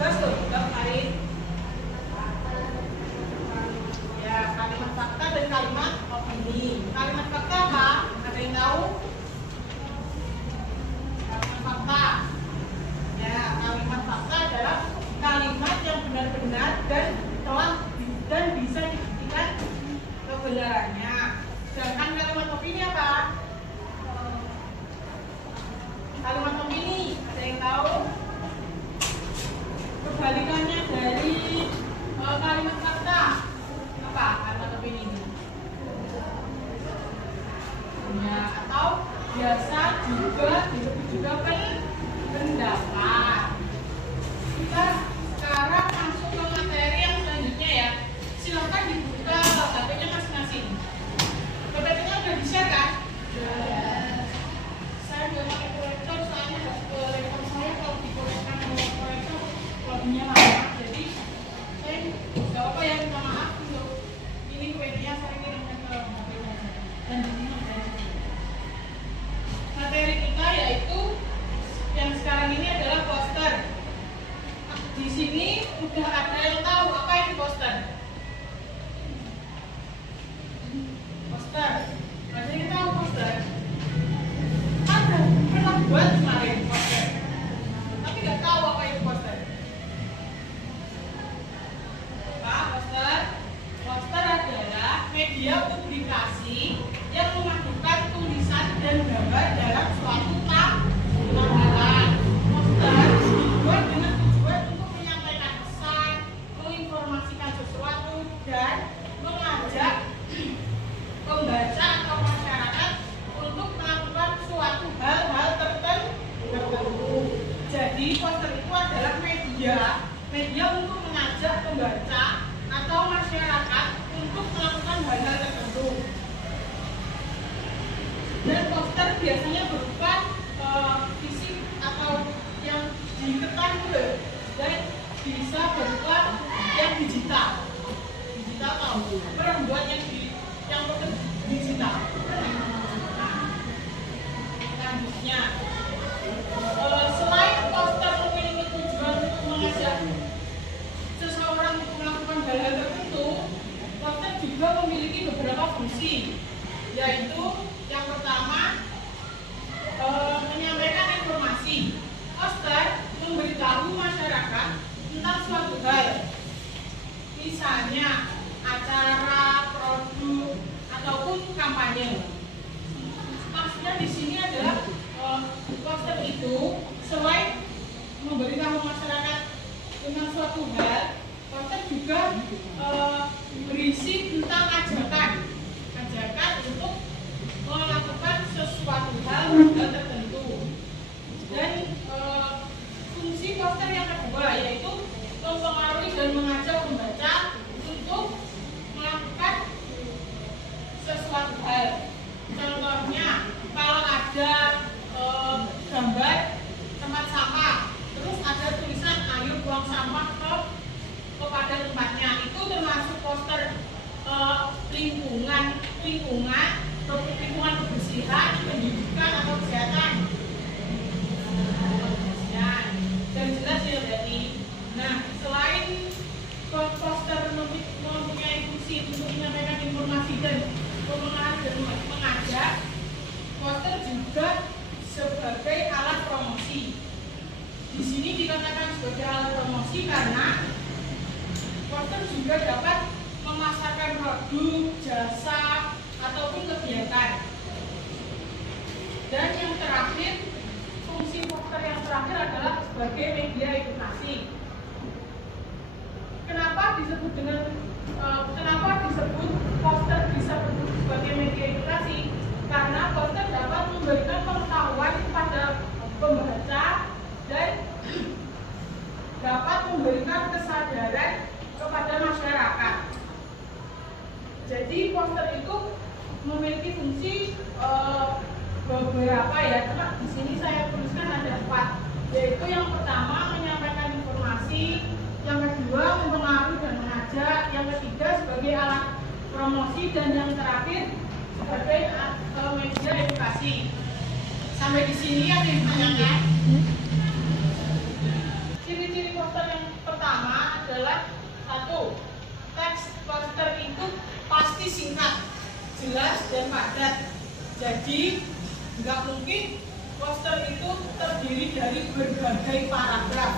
tugas tuh kemarin. Ya, kalimat fakta dan kalimat opini. Kalimat fakta apa? Ada yang tahu? Kalimat fakta. Ya, kalimat fakta adalah kalimat yang benar-benar dan bisa dibuktikan kebenarannya. Sedangkan kalimat opini apa? Kalimat opini, ada yang tahu? Kebalikannya dari kalimat fakta apa? Kalimat opini ini? Ya, atau biasa juga disebut juga pendapat. Kita sekarang masuk ke materi yang selanjutnya ya. Silakan dibuka HP-nya masing-masing. PPT-nya udah di-share kan? Saya udah pakai proyektor, soalnya laptop saya kalau dikonekkan dengan proyektor lebihnya lama. Jadi saya nggak apa ya, minta maaf untuk ini PPT-nya saya kirimkan ke HP saya. Dan di sini ada materi kita yaitu yang sekarang ini adalah poster. Di sini udah ada yang tahu apa itu poster? Poster. Ada yang tahu poster? Ada, pernah buat kemarin poster. Tapi nggak tahu apa itu poster. Apa poster? Poster adalah media publikasi yang memadukan tulisan dan gambar dalam suatu tampilan. Poster dibuat dengan tujuan untuk menyampaikan pesan, menginformasikan sesuatu, dan mengajak pembaca atau masyarakat untuk melakukan suatu hal-hal tertentu. Jadi poster itu adalah media untuk mengajak pembaca atau masyarakat untuk melakukan hal-hal tertentu. Dan poster biasanya berupa fisik atau yang diketan dulu, dan bisa berupa yang digital. Digital tahu? Pernah buat yang digital? Selanjutnya, selain poster memiliki tujuan untuk mengajak seseorang untuk melakukan hal-hal tertentu, poster juga memiliki beberapa fungsi, yaitu yang pertama, menyampaikan informasi. Poster memberitahu masyarakat tentang suatu hal, misalnya acara, produk, ataupun kampanye. Maksudnya di sini adalah poster itu selain memberitahu masyarakat tentang suatu hal, poster juga berisi tentang ajakan untuk melakukan sesuatu hal tertentu. Dan fungsi poster yang kedua yaitu mempengaruhi dan mengajak pembaca untuk melakukan sesuatu hal. Contohnya, kalau ada gambar tempat sampah, terus ada tulisan ayo buang sampah kepada tempatnya, itu termasuk poster lingkungan kebersihan, pendidikan atau kesehatan. Dan jelas ya berarti. Nah, selain poster mempunyai fungsi untuk menyampaikan informasi dan mengajak, poster juga sebagai alat promosi. Di sini dikatakan sebagai alat promosi karena poster juga dapat memasarkan produk, jasa, ataupun kegiatan. Dan yang terakhir, fungsi poster yang terakhir adalah sebagai media edukasi. Kenapa disebut poster disebut sebagai media edukasi? Karena poster dapat memberikan pengetahuan kepada pembaca dan dapat memberikan kesadaran kepada masyarakat. Jadi poster itu memiliki fungsi beberapa ya. Cuma di sini saya tuliskan ada 4, yaitu yang pertama menyampaikan informasi, yang kedua mempengaruhi dan mengajak, yang ketiga sebagai alat promosi, dan yang terakhir sebagai media edukasi. Sampai di sini ada yang ditanyakan? Ciri-ciri poster yang dan padat. Jadi nggak mungkin poster itu terdiri dari berbagai paragraf.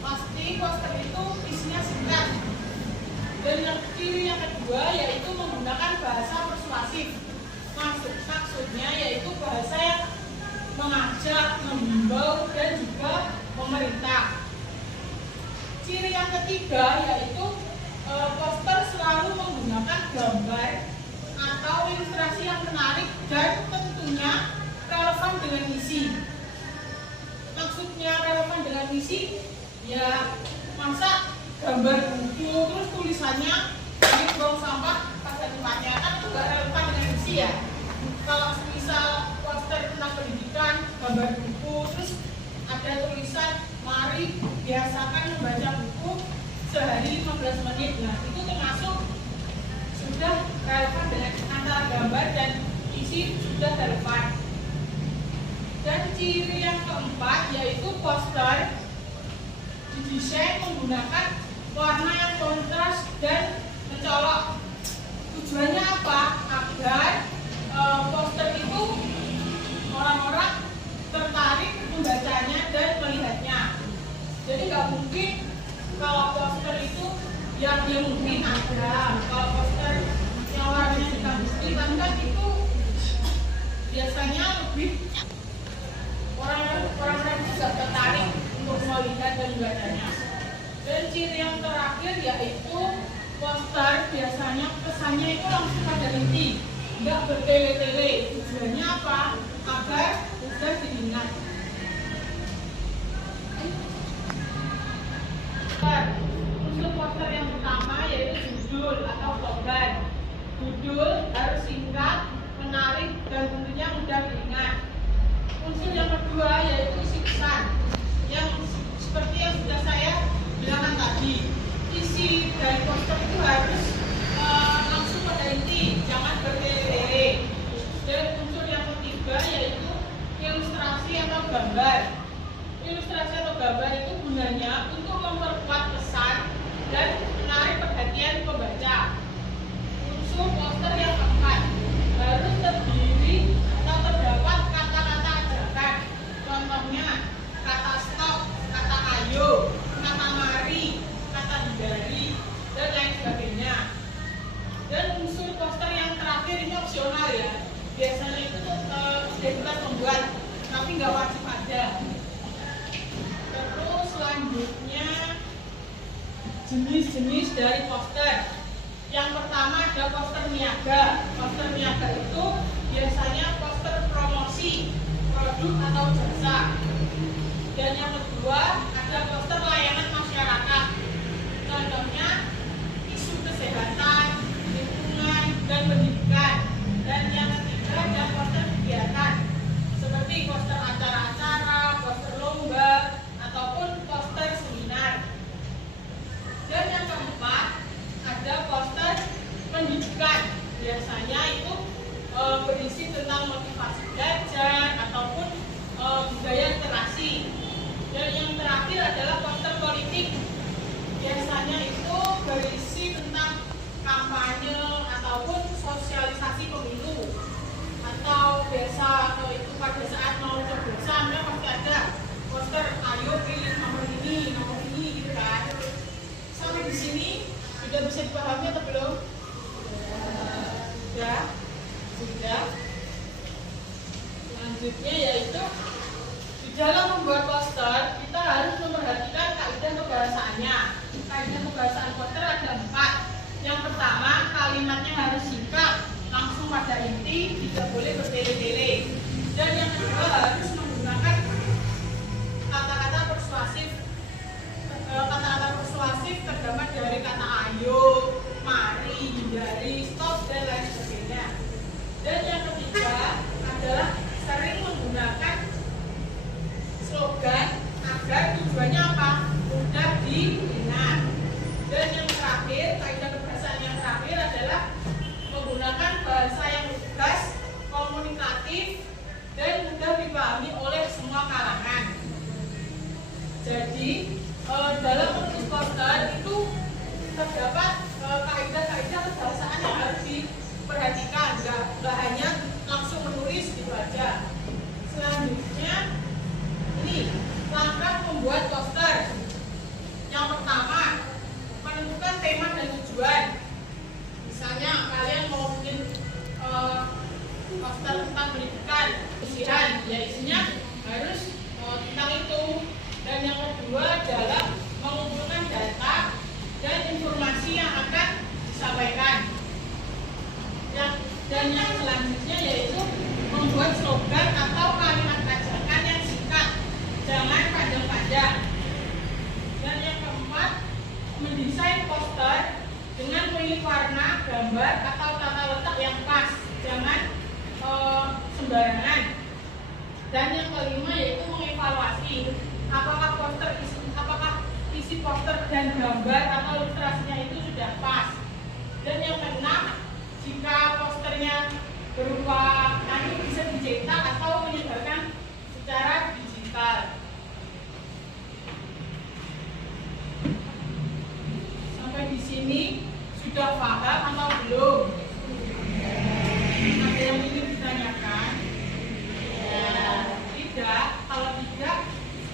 Pasti poster itu isinya singkat. Dan yang ciri yang kedua yaitu menggunakan bahasa persuasif. Maksudnya yaitu bahasa yang mengajak, menghimbau, dan juga memerintah. Ciri yang ketiga yaitu poster selalu menggunakan gambar atau ilustrasi yang menarik dan tentunya relevan dengan misi. Maksudnya relevan dengan misi, ya masa gambar buku terus tulisannya ini buang sampah pada tempatnya, kan itu gak relevan dengan misi ya. Kalau misal poster tentang pendidikan, gambar buku, terus ada tulisan mari biasakan membaca buku sehari 15 menit. Nah, itu termasuk sudah relevan dengan antara gambar dan isi sudah relevan. Dan ciri yang keempat yaitu poster didesain menggunakan warna yang kontras dan mencolok. Tujuannya apa? Agar poster itu orang-orang tertarik membacanya dan melihatnya. Jadi nggak mungkin kalau poster itu ya mungkin ada. Kalau poster yang warnanya hitam putih kan itu biasanya lebih orang-orang itu nggak tertarik untuk melihat dan membacanya. Dan ciri yang terakhir yaitu poster biasanya pesannya itu langsung pada inti, nggak bertele-tele. Tujuannya apa? Agar mudah diingat. Untuk poster yang pertama yaitu judul atau slogan. Judul harus singkat, menarik, dan tentunya mudah diingat. Unsur yang kedua yaitu isi pesan, yang seperti yang sudah saya bilangkan tadi. Isi dari poster itu harus langsung pada inti, jangan bertele-tele. Dan unsur yang ketiga yaitu ilustrasi atau gambar. Ilustrasi atau gambar itu gunanya untuk memperkuat pesan dan menarik perhatian pembaca. Unsur poster yang keempat harus terdiri atau terdapat kata-kata ajakan. Contohnya kata stop, kata ayo, kata mari, kata hindari, dan lain sebagainya. Dan unsur poster yang terakhir ini opsional ya. Biasanya itu kita membuat, tapi nggak wajib ada. Terus selanjutnya jenis-jenis dari poster. Yang pertama ada poster niaga. Poster niaga itu biasanya poster promosi produk atau jasa. Dan yang kedua ada poster layanan masyarakat. Contohnya isu kesehatan, lingkungan, dan pendidikan. Dan yang ketiga ada poster kegiatan seperti poster acara-acara, poster lomba, ataupun poster seminar. Dan yang keempat ada poster pendidikan. Biasanya itu berisi tentang motivasi belajar ataupun budaya literasi. Dan yang terakhir adalah poster politik. Biasanya itu berisi tentang kampanye ataupun sosialisasi pemilu. Atau biasa itu pada saat mau coblosan, pasti ada poster ayo pilih nomor ini gitu kan. Sampai di sini sudah bisa dipahami atau belum? Sudah. Selanjutnya yaitu di dalam membuat poster kita harus memperhatikan kaidah kebahasaannya. Kaidah kebahasaan poster ada 4. Yang pertama, kalimatnya harus singkat, langsung pada inti, tidak boleh bertele-tele. Dan yang kedua harus menggunakan kata-kata persuasif. Kata-kata persuasif terdapat dari kata ayo, mari, hindari, stop, dan lain sebagainya. Dan yang ketiga adalah sering menggunakan slogan agar tujuannya apa? Mudah diingat. Dan yang terakhir, kaidah kebahasaan yang terakhir adalah menggunakan bahasa yang lugas, komunikatif, dan mudah dipahami poster tentang pendidikan, ujian, ya isinya harus tentang itu. Dan yang kedua adalah mengumpulkan data dan informasi yang akan disampaikan. Dan yang selanjutnya yaitu membuat slogan atau kalimat ajakan yang singkat, jangan panjang-panjang. Dan yang keempat, mendesain poster dengan memilih warna, gambar atau tata letak yang pas, jangan sembarangan. Dan yang kelima yaitu mengevaluasi apakah isi poster dan gambar atau ilustrasinya itu sudah pas. Dan yang keenam, jika posternya berupa bisa dicetak atau menyebarkan secara digital. Sampai di sini sudah paham atau belum? Ada yang ingin ditanyakan? Tidak. Kalau tidak,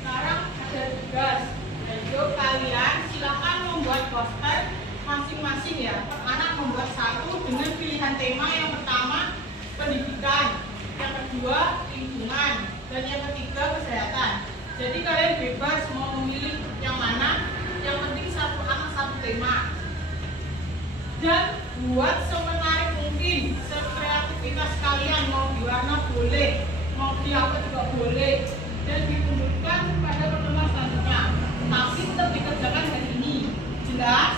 sekarang ada tugas. Yaitu kalian silakan membuat poster masing-masing ya. Anak membuat satu dengan pilihan tema. Yang pertama pendidikan, yang kedua lingkungan, dan yang ketiga kesehatan. Jadi kalian bebas mau memilih yang mana. Yang penting satu anak satu tema. Dan buat semenarik mungkin, sekreativitas kalian, mau di warna boleh, mau di apa juga boleh, dan dikumpulkan pada pertemuan selanjutnya. Tapi tetap dikerjakan hari ini. Jelas?